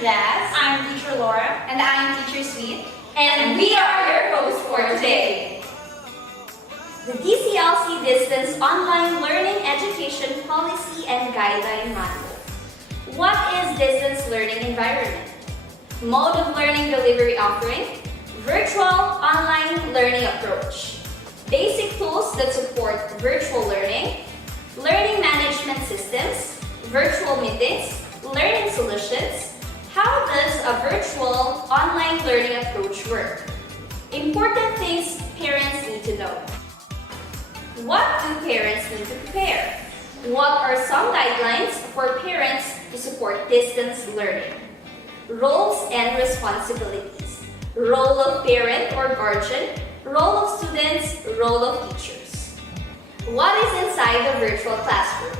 Jazz. I'm Teacher Laura. And I'm Teacher Sweet. And we are your hosts for today. The Dclc Distance Online Learning Education Policy and Guideline Manual. What is distance learning environment? Mode of learning delivery offering, virtual online learning approach, basic tools that support virtual learning, learning management systems, virtual meetings, learning solutions. How does a virtual online learning approach work? Important things parents need to know. What do parents need to prepare? What are some guidelines for parents to support distance learning? Roles and responsibilities. Role of parent or guardian, role of students, role of teachers. What is inside the virtual classroom?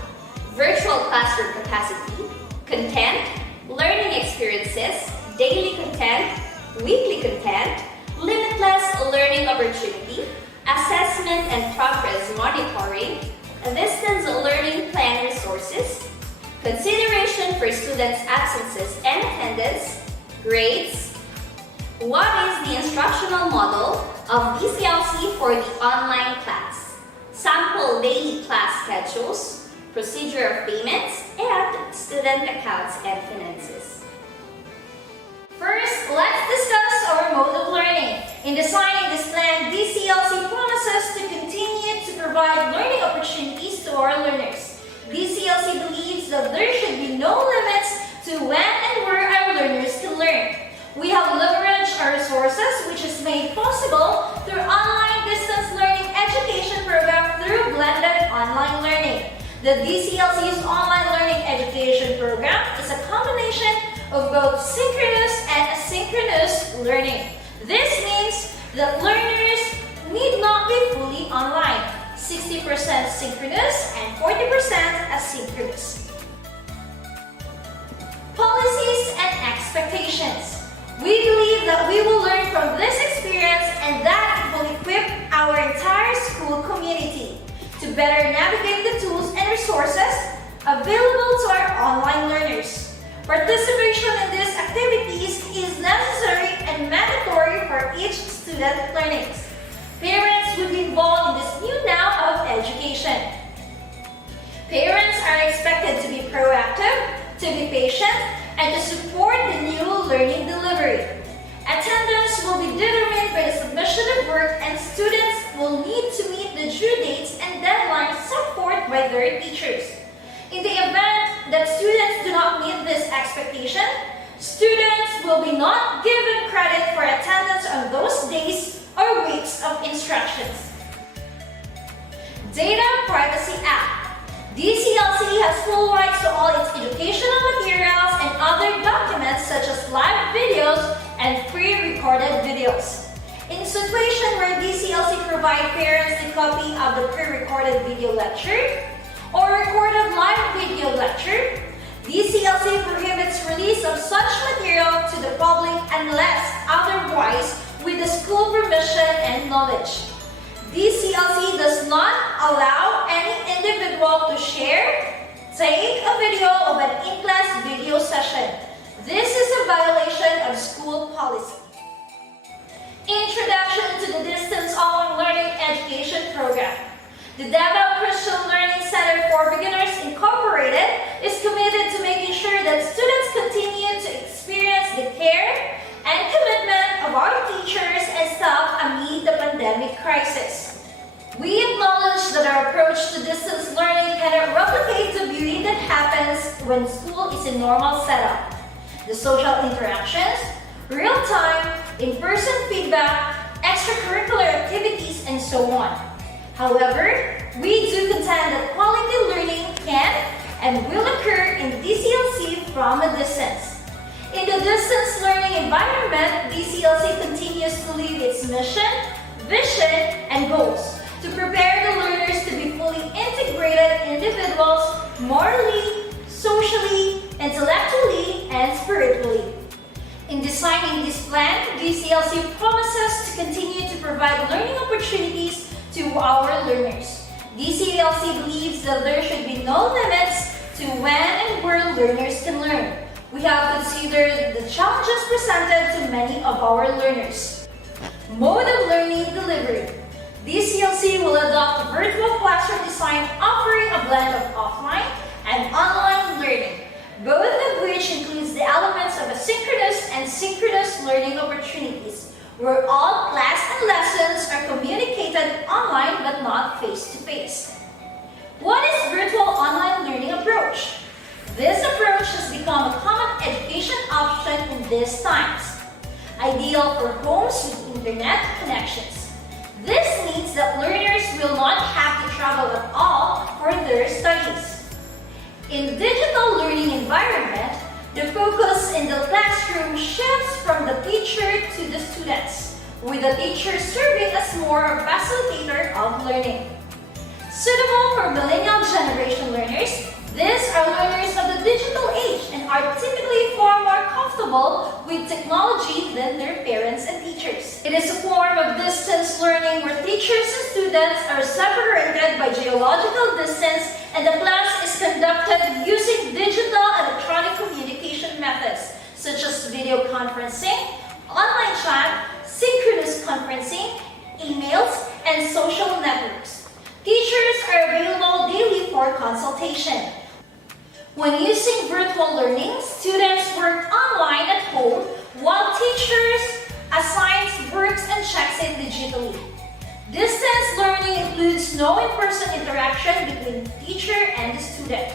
Virtual classroom capacity, content, learning experiences, daily content, weekly content, limitless learning opportunity, assessment and progress monitoring, distance learning plan resources, consideration for students' absences and attendance, grades. What is the instructional model of Dclc for the online class? Sample daily class schedules, procedure of payments, and student accounts and finances. First, let's discuss our mode of learning. In designing this plan, Dclc promises to continue to provide learning opportunities to our learners. Dclc believes that there should be no limits to when and where our learners can learn. We have leveraged our resources, which is made possible through online distance learning education program through blended online learning. The Dclc's online learning education program is a combination of both synchronous and asynchronous learning. This means that learners need not be fully online, 60% synchronous and 40% asynchronous. Policies and expectations. We believe that we will learn from this experience and that it will equip our entire school community to better navigate the tools and resources available to our online learners. Participation in these activities is necessary and mandatory for each student learning. Parents will be involved in this new now of education. Parents are expected to be proactive, to be patient, and to support the new learning delivery. Attendance will be determined by the submission of work, and students will need to meet the due dates and deadlines set forth by their teachers. In the event that students do not meet this expectation, students will be not given credit for attendance on those days or weeks of instructions. Data Privacy Act. Dclc has full rights to all its educational materials and other documents such as live videos and pre-recorded videos. In a situation where Dclc provides parents a copy of the pre-recorded video lecture or recorded live video lecture, Dclc prohibits release of such material to the public unless otherwise with the school permission and knowledge. Dclc does not allow any individual to share, take a video of an in-class video session. This is a violation of school policy. Introduction to the Distance Online Learning Education Program. The DeVal Christian Learning Center for Beginners Incorporated is committed to making sure that students continue to experience the care and commitment of our teachers and staff amid the pandemic crisis. We acknowledge that our approach to distance learning cannot replicate the beauty that happens when school is a normal setup. The social interactions, real-time, in-person feedback, extracurricular activities, and so on. However, we do contend that quality learning can and will occur in Dclc from a distance. In the distance learning environment, Dclc continues to lead its mission, vision, and goals to prepare the learners to be fully integrated individuals morally, socially, intellectually, and spiritually. In designing this plan, Dclc promises to continue to provide learning opportunities to our learners. Dclc believes that there should be no limits to when and where learners can learn. we have considered the challenges presented to many of our learners. Mode of learning delivery. Dclc will adopt a virtual classroom design offering a blend of offline and online learning, both of which includes the elements of asynchronous and synchronous learning opportunities, where all class and lessons are communicated online but not face-to-face. What is virtual online learning approach? This approach has become a common education option in these times, ideal for homes with internet connections. This means that learners will not have to travel at all for their studies. In digital learning environment, the focus in the classroom shifts from the teacher to the students, with the teacher serving as more a facilitator of learning. Suitable for millennial generation learners, these are learners of the digital age and are typically far more comfortable with technology than their parents and teachers. It is a form of distance learning where teachers and students are separated by geological distance and the class is conducted using digital electronic communication methods such as video conferencing, online chat, synchronous conferencing, emails, and social networks. Teachers are available daily for consultation. When using virtual learning, students work online at home while teachers assign works and checks it digitally. Distance learning includes no in-person interaction between the teacher and the student.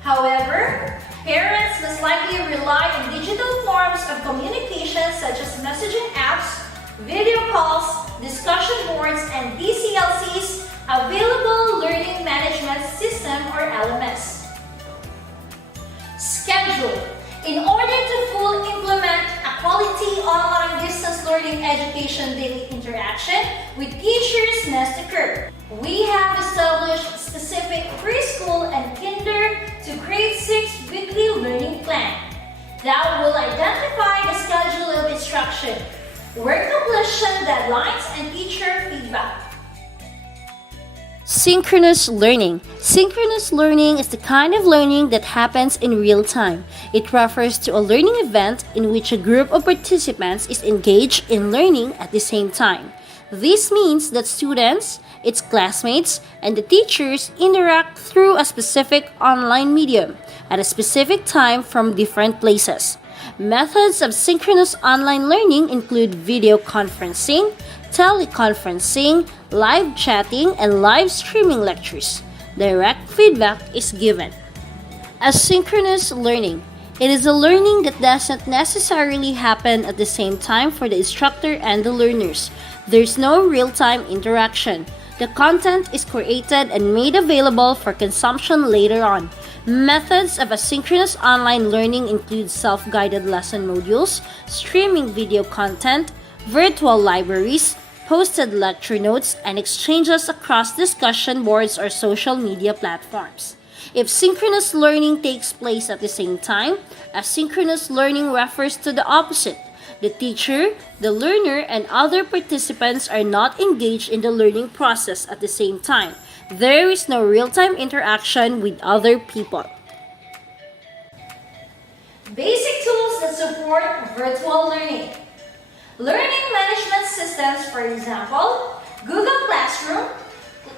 However, parents must likely rely on digital forms of communication such as messaging apps, video calls, discussion boards, and Dclc's Available Learning Management System or LMS. Schedule. In order to fully implement a quality online distance learning education daily interaction with teachers must occur. We have established specific preschool and kinder to grade 6 weekly learning plan that will identify the schedule of instruction, work completion deadlines, and teacher feedback. Synchronous learning. Synchronous learning is the kind of learning that happens in real time. It refers to a learning event in which a group of participants is engaged in learning at the same time. This means that students, its classmates, and the teachers interact through a specific online medium at a specific time from different places. Methods of synchronous online learning include video conferencing, teleconferencing, live chatting, and live streaming lectures. Direct feedback is given. Asynchronous learning. It is a learning that doesn't necessarily happen at the same time for the instructor and the learners. There's no real-time interaction. The content is created and made available for consumption later on. Methods of asynchronous online learning include self-guided lesson modules, streaming video content, virtual libraries, posted lecture notes, and exchanges across discussion boards or social media platforms. If synchronous learning takes place at the same time, asynchronous learning refers to the opposite. The teacher, the learner, and other participants are not engaged in the learning process at the same time. There is no real-time interaction with other people. Basic tools that support virtual learning. Learning management systems, for example, Google Classroom,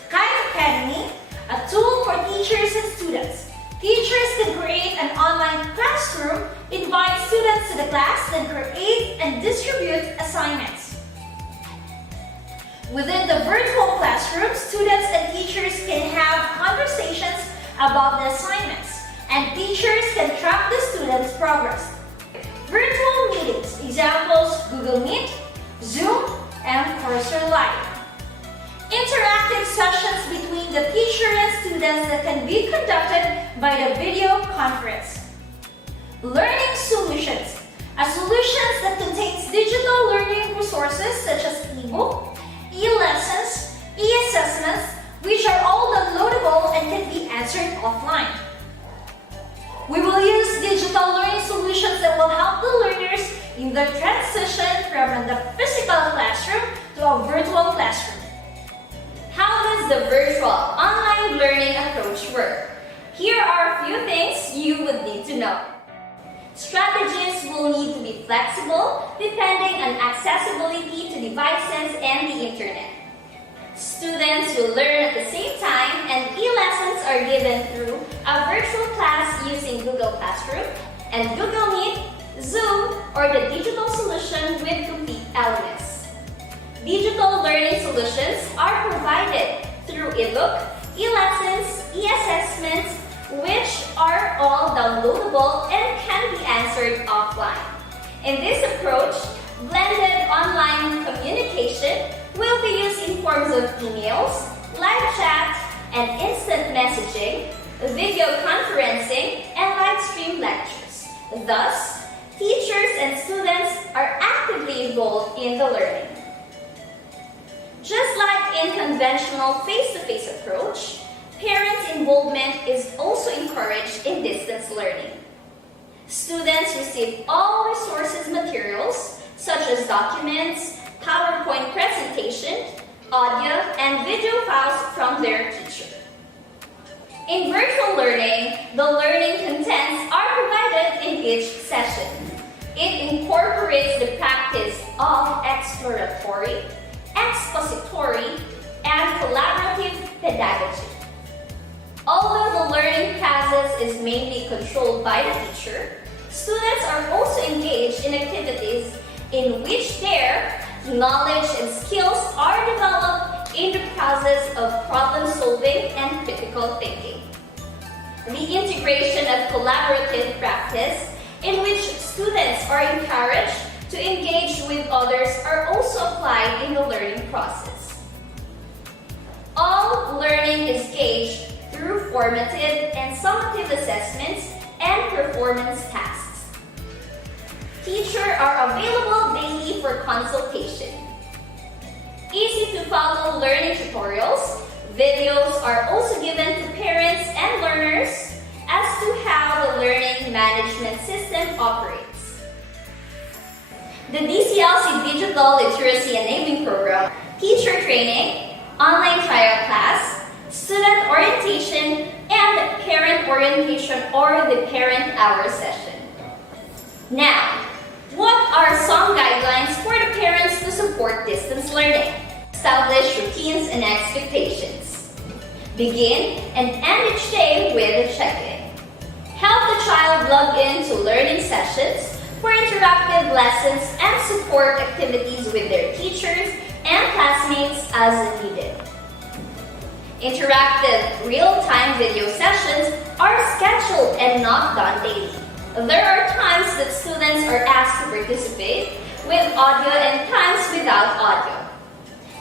Khan Academy, a tool for teachers and students. Teachers can create an online classroom, invite students to the class, then create and distribute assignments. Within the virtual classroom, students and teachers can have conversations about the assignments, and teachers can track the students' progress. Virtual meetings, examples Google Meet, Zoom, and Cursor Live. Interactive sessions between the teacher and students that can be conducted by the video conference. Learning solutions, a solutions that contains digital learning resources such as e-book, e-lessons, e-assessments, which are all downloadable and can be answered offline. We will use digital learning solutions that will help the learners in their transition from the physical classroom to a virtual classroom. How does the virtual online learning approach work? Here are a few things you would need to know. Strategies will need to be flexible depending on accessibility to devices and the internet. Students will learn at the same time, and e-lessons are given through a virtual class using Google Classroom and Google Meet, Zoom, or the digital solution with complete elements. Digital learning solutions are provided through eLook, e-lessons, e-assessments, which are all downloadable and can be answered offline. In this approach, blended online communication will be used in forms of emails, live chat, and instant messaging, video conferencing, and live stream lectures. Thus, teachers and students are actively involved in the learning. Just like in conventional face-to-face approach, parents' involvement is also encouraged in distance learning. Students receive all resources materials such as documents, PowerPoint presentation, audio, and video files from their teacher. In virtual learning, the learning contents are provided in each session. It incorporates the practice of exploratory, expository, and collaborative pedagogy. Although the learning process is mainly controlled by the teacher, students are also engaged in activities in which their knowledge and skills are developed in the process of problem solving and critical thinking. The integration of collaborative practice in which students are encouraged to engage with others are also applied in the learning process. All learning is gauged through formative and summative assessments and performance tasks. Teachers are available daily for consultation. Easy to follow learning tutorials, videos are also given to parents and learners as to how the learning management system operates. The Dclc Digital Literacy Enabling Program, teacher training, online trial class, student orientation, and parent orientation or the parent hour session. Now, what are some guidelines for the parents to support distance learning? Establish routines and expectations. Begin and end each day with a check-in. Help the child log in to learning sessions for interactive lessons and support activities with their teachers and classmates as needed. Interactive real-time video sessions are scheduled and not done daily. There are times that students are asked to participate with audio and times without audio.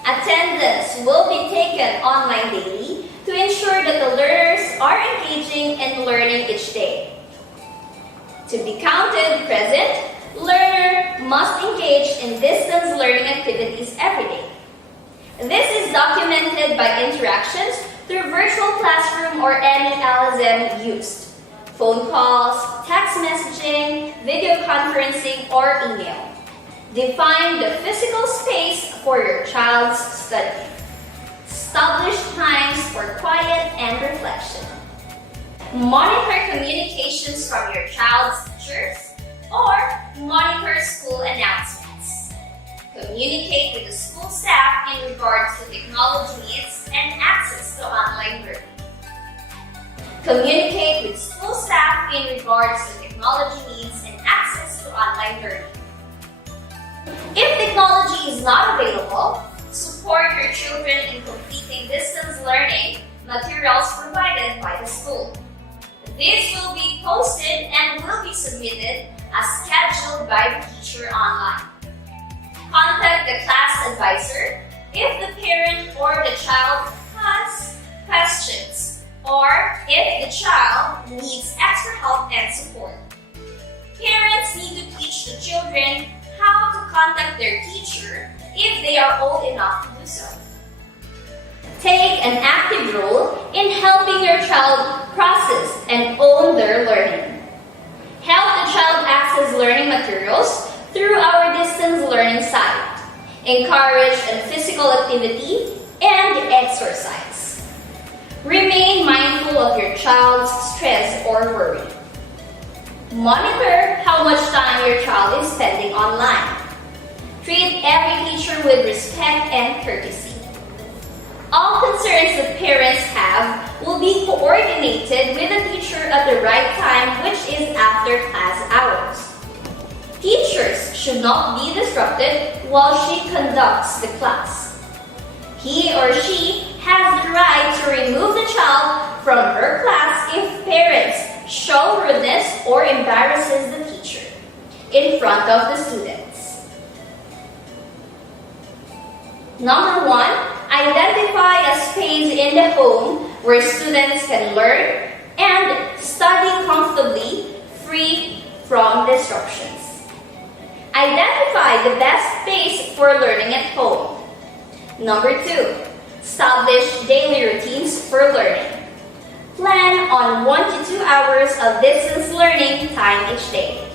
Attendance will be taken online daily to ensure that the learners are engaging and learning each day. To be counted present, learner must engage in distance learning activities every day. This is documented by interactions through virtual classroom or any LSM used. Phone calls, text messaging, video conferencing, or email. Define the physical space for your child's study. Establish times for quiet and reflection. Monitor communications from your child's teachers or monitor school announcements. Communicate with the school staff in regards to technology needs and access to online learning. Communicate with school staff in regards to technology needs and access to online learning. If technology is not available, support your children in completing distance learning materials provided by the school. This will be posted and will be submitted as scheduled by the teacher online. Contact the class advisor if the parent or the child has questions or if the child needs extra help and support. Parents need to teach the children how to contact their teacher if they are old enough to do so. Take an active role in helping your child process and own their learning. Help the child access learning materials through our distance learning site. Encourage physical activity and exercise. Remain mindful of your child's stress or worry. Monitor how much time your child is spending online. Treat every teacher with respect and courtesy. All concerns that parents have will be coordinated with the teacher at the right time, which is after class hours. Teachers should not be disrupted while she conducts the class. He or she has the right to remove the child from her class if parents show rudeness or embarrasses the teacher in front of the students. Number 1, identify a space in the home where students can learn and study comfortably, free from disruptions. Identify the best space for learning at home. Number 2, establish daily routines for learning. Plan on 1 to 2 hours of distance learning time each day.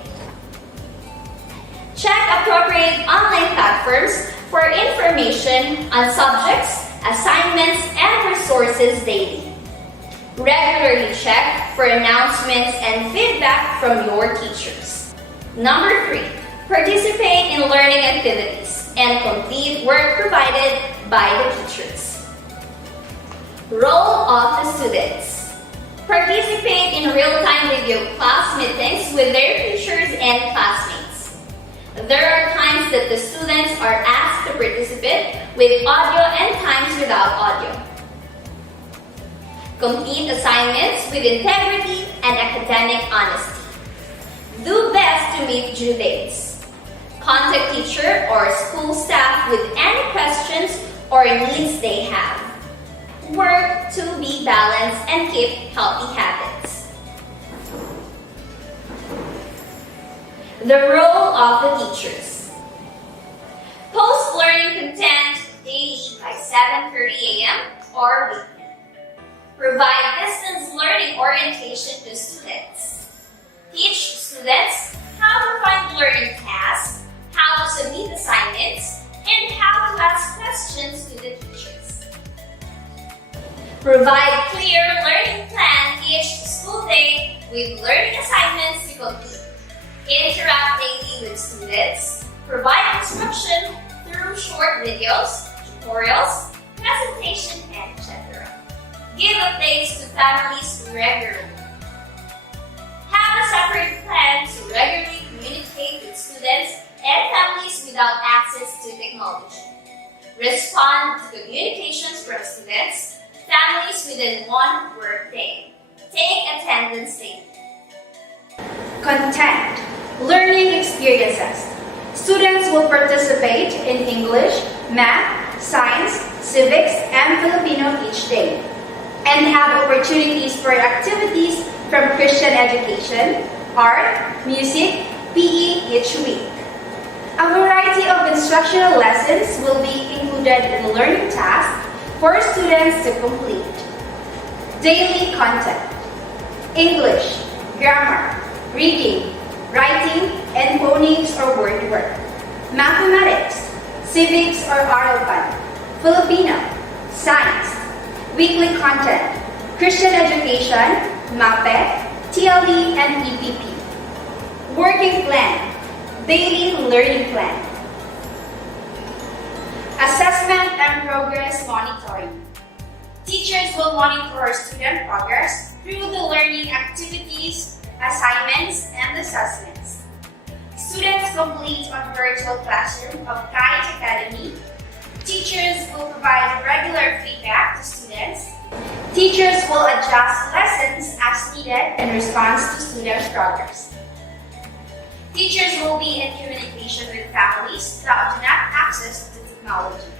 Check appropriate online platforms for information on subjects, assignments, and resources daily. Regularly check for announcements and feedback from your teachers. Number 3, participate in learning activities and complete work provided by the teachers. Role of the students. Participate in real-time video class meetings with their teachers and classmates. There are times that the students are asked to participate with audio and times without audio. Complete assignments with integrity and academic honesty. Do best to meet due dates. Contact teacher or school staff with any questions or needs they have. Work to be balanced and keep healthy habits. The role of the teachers. Post learning content daily by 7:30 a.m. or weekly. Provide distance learning orientation to students. Teach students how to find learning tasks, how to submit assignments, and how to ask questions to the teachers. Provide clear learning plan each school day with learning assignments to complete. Interact daily with students. Provide instruction through short videos, tutorials, presentation, etc. Give updates to families regularly. Have a separate plan to regularly communicate with students and families without access to technology. Respond to communications from students, families within 1 work day. Take attendance daily. Content. Learning experiences. Students will participate in English, Math, Science, Civics, and Filipino each day, and have opportunities for activities from Christian education, art, music, PE each week. A variety of instructional lessons will be included in learning tasks for students to complete. Daily content. English, grammar, reading, writing, and phonics or word work. Mathematics, civics or oral fun, Filipino, science, weekly content, Christian education, MAPE, TLE, and EPP. Working plan, daily learning plan. Assessment and progress monitoring. Teachers will monitor student progress through the learning activities, assignments, and assessments. Students complete on virtual classroom of Guide Academy. Teachers will provide regular feedback to students. Teachers will adjust lessons as needed in response to students' progress. Teachers will be in communication with families that do not access to technology.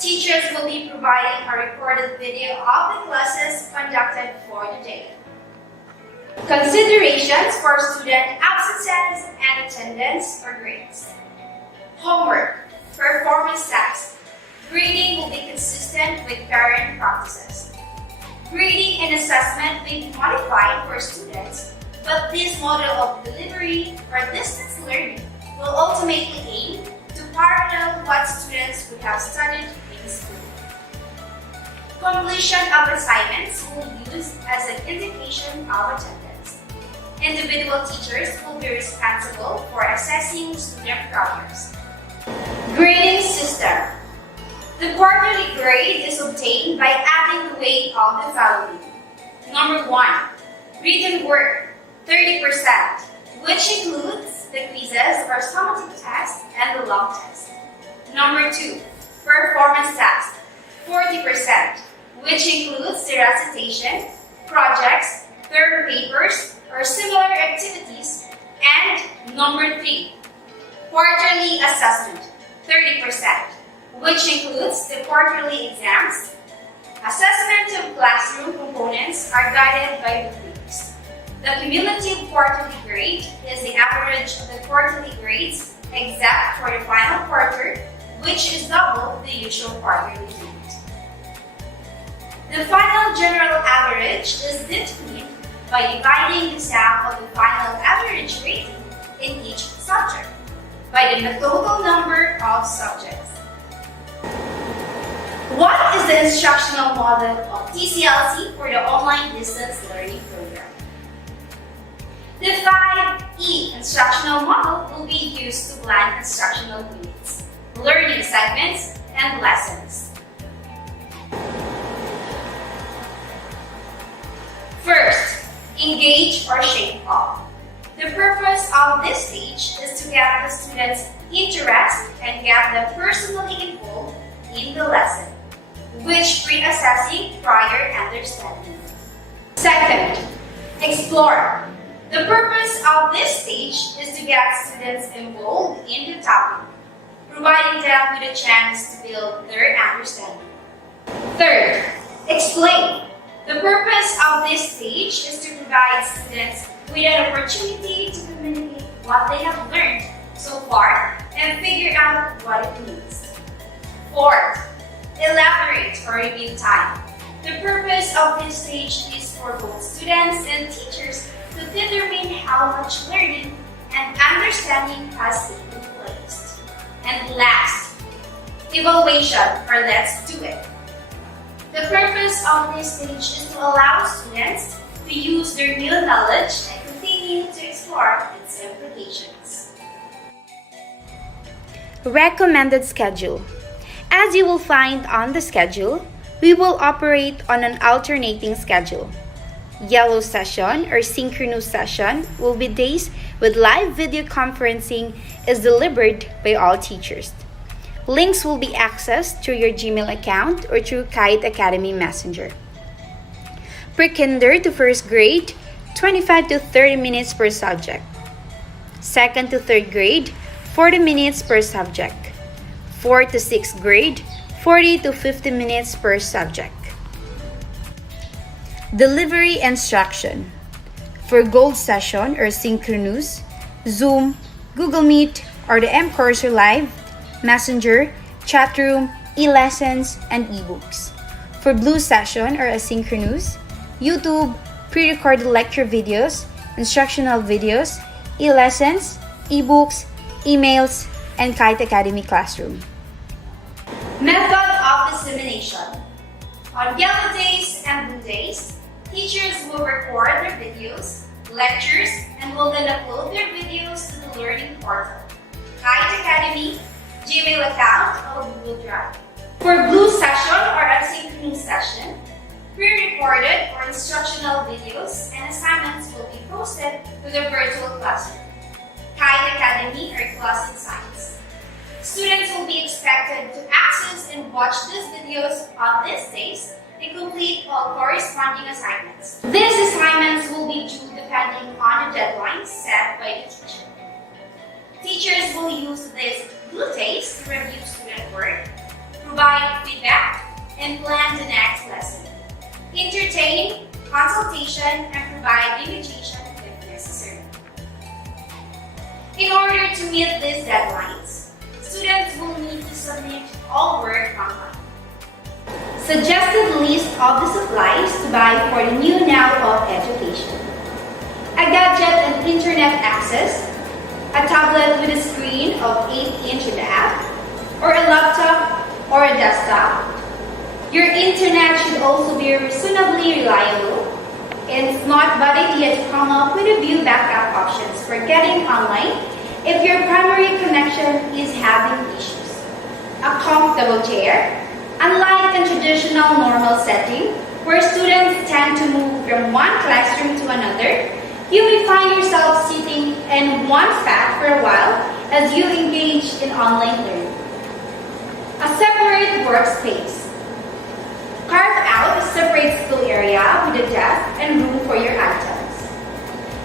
Teachers will be providing a recorded video of the classes conducted for the day. Considerations for student absences and attendance or grades. Homework, performance tasks. Grading will be consistent with current practices. Grading and assessment may be modified for students, but this model of delivery or distance learning will ultimately aim to parallel what students would have studied in school. Completion of assignments will be used as an indication of attendance. Individual teachers will be responsible for assessing student progress. Grading system. The quarterly grade is obtained by adding the weight of the following. Number 1, written work, 30%, which includes the quizzes or summative test and the long test. Number 2, performance test, 40%, which includes the recitation, projects, term papers, or similar activities. And number 3, quarterly assessment, 30%, which includes the quarterly exams. Assessment of classroom components are guided by the grades. The cumulative quarterly grade is the average of the quarterly grades except for the final quarter, which is double the usual quarterly grade. The final general average is determined by dividing the sum of the final average rating in each subject by the total number of subjects. What is the instructional model of Dclc for the online distance learning program? The 5E instructional model will be used to plan instructional units, learning segments, and lessons. First, engage or shape up. The purpose of this stage is to get the students' interest and get them personally involved in the lesson, which pre-assessing prior understanding. Second, explore. The purpose of this stage is to get students involved in the topic, providing them with a chance to build their understanding. Third, explain. The purpose of this stage is to provide students with an opportunity to communicate what they have learned so far and figure out what it means. Fourth, elaborate or review time. The purpose of this stage is for both students and teachers to determine how much learning and understanding has taken place. And last, evaluation or let's do it. The purpose of this stage is to allow students to use their new knowledge and continue to explore its implications. Recommended schedule. As you will find on the schedule, we will operate on an alternating schedule. Yellow session or synchronous session will be days with live video conferencing is delivered by all teachers. Links will be accessed through your Gmail account or through Kite Academy Messenger. Pre-kinder to first grade, 25 to 30 minutes per subject. Second to third grade, 40 minutes per subject. 4th to 6th grade, 40 to 50 minutes per subject. Delivery instruction. For Gold session or synchronous, Zoom, Google Meet, or the M-Cursor Live, Messenger, chat room, e-lessons, and e-books. For Blue session or asynchronous, YouTube, pre-recorded lecture videos, instructional videos, e-lessons, e-books, emails, and Kite Academy Classroom. Method of dissemination. On yellow days and blue days, teachers will record their videos, lectures, and will then upload their videos to the learning portal, Kite Academy, Gmail account, or Google Drive. For blue session or asynchronous session, pre-recorded or instructional videos and assignments will be posted to the virtual classroom, Kite Academy or Class in Science. Students will be expected to access and watch these videos on these days and complete all corresponding assignments. These assignments will be due depending on the deadlines set by the teacher. Teachers will use these blue days to review student work, provide feedback, and plan the next lesson, entertain, consultation, and provide imitation if necessary. In order to meet these deadlines, students will need to submit all work online. Suggested list of the supplies to buy for the new now of education. A gadget and internet access, a tablet with a screen of 8-inch and a half, or a laptop or a desktop. Your internet should also be reasonably reliable. It's not bad idea to come up with a few backup options for getting online if your primary connection is having issues. A comfortable chair. Unlike a traditional normal setting, where students tend to move from one classroom to another, you may find yourself sitting in one spot for a while as you engage in online learning. A separate workspace. Carve out a separate school area with a desk and room for your items.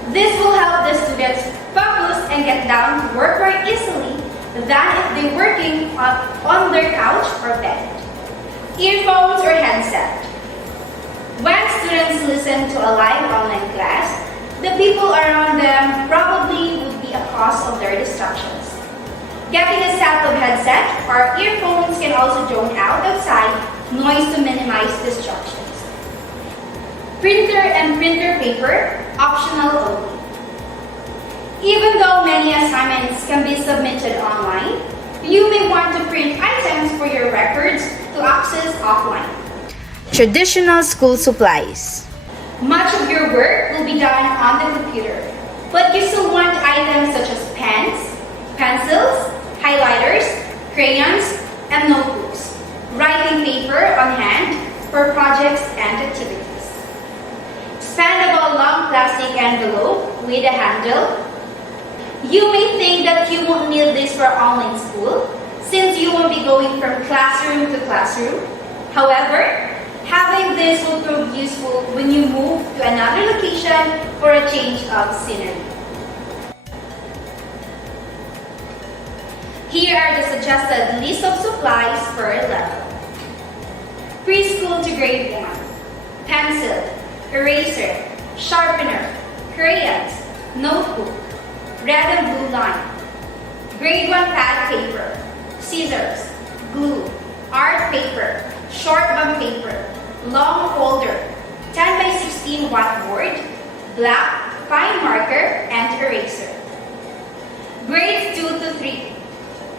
This will help the students focus and get down to work more easily than if they're working on their couch or bed. Earphones or headset. When students listen to a live online class, the people around them probably would be a cause of their distractions. Getting a set of headset or earphones can also drown out outside noise to minimize distractions. Printer and printer paper, optional only. Even though many assignments can be submitted online, you may want to print items for your records to access offline. Traditional school supplies. Much of your work will be done on the computer, but you still want items such as pens, pencils, highlighters, crayons, and notebooks, writing paper on hand for projects and activities. Expandable long plastic envelope with a handle. You may think that you won't need this for online school since you won't be going from classroom to classroom. However, having this will prove useful when you move to another location for a change of scenery. Here are the suggested list of supplies per level. Preschool to grade 1. Pencil, eraser, sharpener, crayons, notebook, red and blue line. Grade 1 pad paper, scissors, glue, art paper, short bond paper, long folder, 10 by 16 whiteboard, black, fine marker, and eraser. Grades 2 to 3.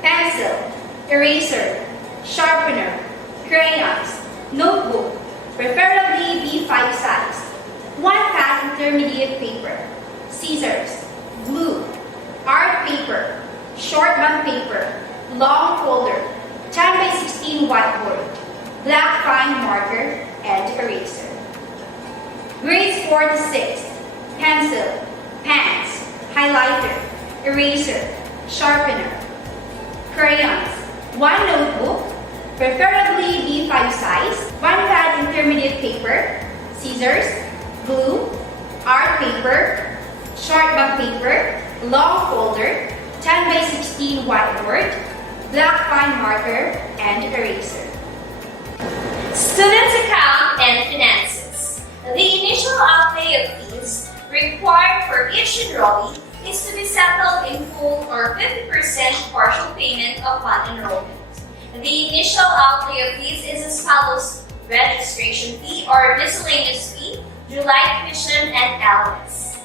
Pencil, eraser, sharpener, crayons, notebook, preferably B5 size, 1 pad intermediate paper, scissors, glue, art paper, short bond paper, long folder, 10 by 16 whiteboard, black fine marker, and eraser. Grades 4 to 6. Pencil, pens, highlighter, eraser, sharpener, crayons, 1 notebook, preferably B5 size, 1 pad intermediate paper, scissors, glue, art paper, short bond paper, long folder, 10 by 16 whiteboard, black fine marker, and eraser. Students' account and finances. The initial outlay of fees required for each enrollee is to be settled in full or 50% partial payment upon enrollment. The initial outlay of fees is as follows: registration fee or miscellaneous fee, July tuition, and allowance.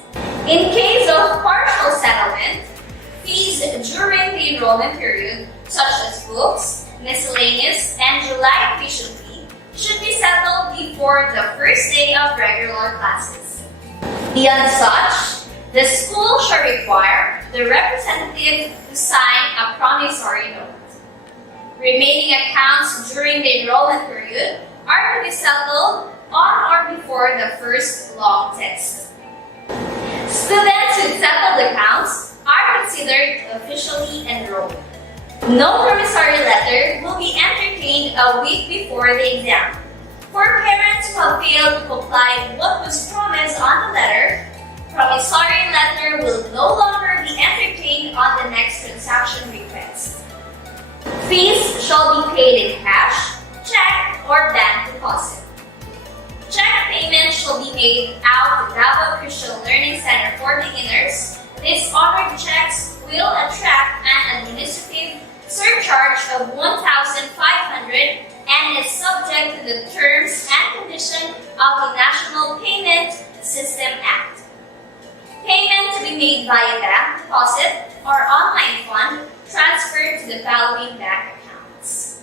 In case of partial settlement, fees during the enrollment period, such as books, miscellaneous, and July tuition fee, should be settled before the first day of regular classes. Beyond such, the school shall require the representative to sign a promissory note. Remaining accounts during the enrollment period are to be settled on or before the first long test. Students with settled accounts are considered officially enrolled. No promissory letter will be entertained a week before the exam. For parents who have failed to comply with what was promised on the letter, promissory letter will no longer be entertained on the next transaction request. Fees shall be paid in cash, check, or bank deposit. Check payment shall be made out to Davao Christian Learning Center for Beginners. These honored checks will attract an administrative surcharge of 1,500 and is subject to the terms and conditions of the National Payment System Act. Payment to be made via bank deposit or online fund transferred to the following bank accounts.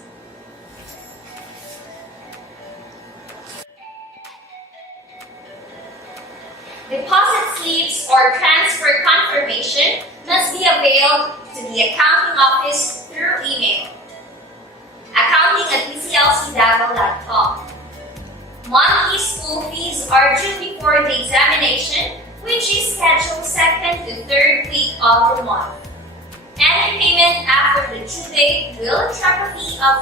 Deposit slips or transfer confirmation must be availed to the accounting office through email. accounting@dclc.com. Monthly school fees are due before the examination, which is scheduled second to third week of the month. Any payment after the due date will attract a fee of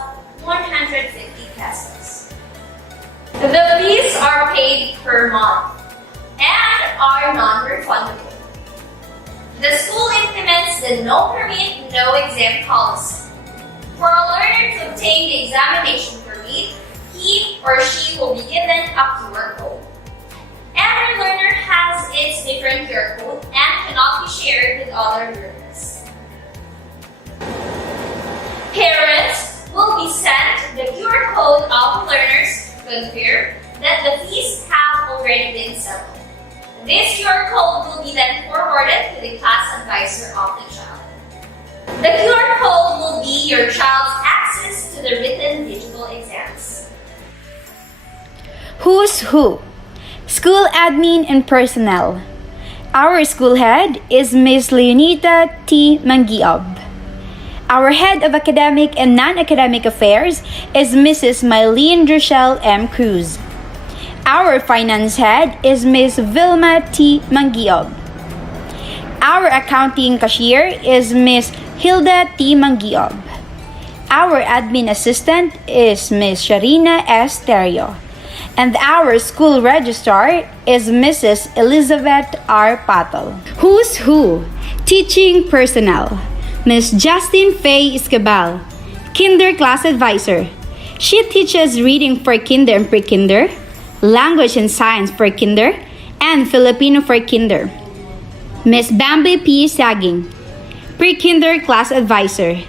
150 pesos. The fees are paid per month and are non-refundable. The school implements the no permit, no exam policy. For a learner to obtain the examination permit, he or she will be given a QR code. Every learner has its different QR code and cannot be shared with other learners. Parents will be sent the QR code of learners to confirm that the fees have already been settled. This QR code will be then forwarded to the class advisor of the child. The QR code will be your child's access to the written digital exams. Who's who? School admin and personnel. Our school head is Miss Leonita T. Mangiob. Our head of academic and non-academic affairs is Mrs. Mylene Rochelle M. Cruz. Our finance head is Miss Vilma T. Mangiob. Our accounting cashier is Miss Hilda T. Mangiob. Our admin assistant is Miss Sharina S. Terio. And our school registrar is Mrs. Elizabeth R. Patel. Who's who? Teaching personnel. Miss Justine Faye Escabal, Kinder Class Advisor. She teaches reading for Kinder and Pre-Kinder, Language and Science for Kinder, and Filipino for Kinder. Miss Bambi P. Saging, Pre-Kinder Class Advisor.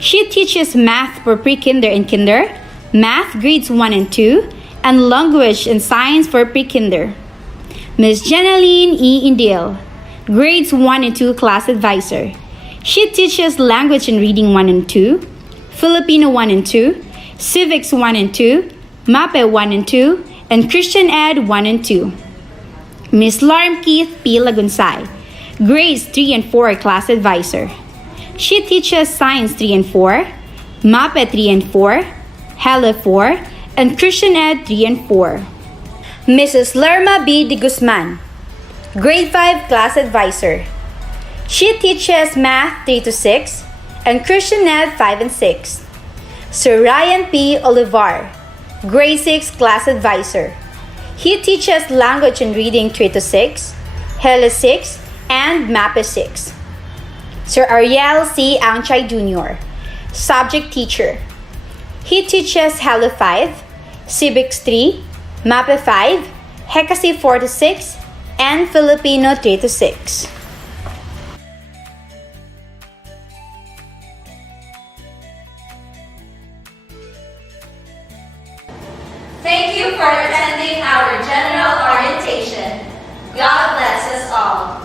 She teaches math for Pre-Kinder and Kinder, Math grades 1 and 2, and Language and Science for Pre-Kinder. Miss Jenaline E. Indiel, grades 1 and 2 Class Advisor. She teaches Language and Reading 1 and 2, Filipino 1 and 2, Civics 1 and 2, MAPE 1 and 2, and Christian Ed 1 and 2. Miss Larm Keith P. Lagunsay, grades 3 and 4 Class Advisor. She teaches Science 3 and 4, MAPE 3 and 4, HELA 4, and Christian Ed 3 and 4. Mrs. Lerma B. De Guzman, grade 5 Class Advisor. She teaches Math 3 to 6 and Christian Ed 5 and 6. Sir Ryan P. Olivar, grade 6 Class Advisor. He teaches Language and Reading 3 to 6, HELA 6, and MAPE 6. Sir Ariel C. Angchay Jr., Subject Teacher. He teaches HELA 5, Civics 3, MAPE 5, HECASI 4 to 6, and Filipino 3 to 6. Thank you for attending our general orientation. God bless us all.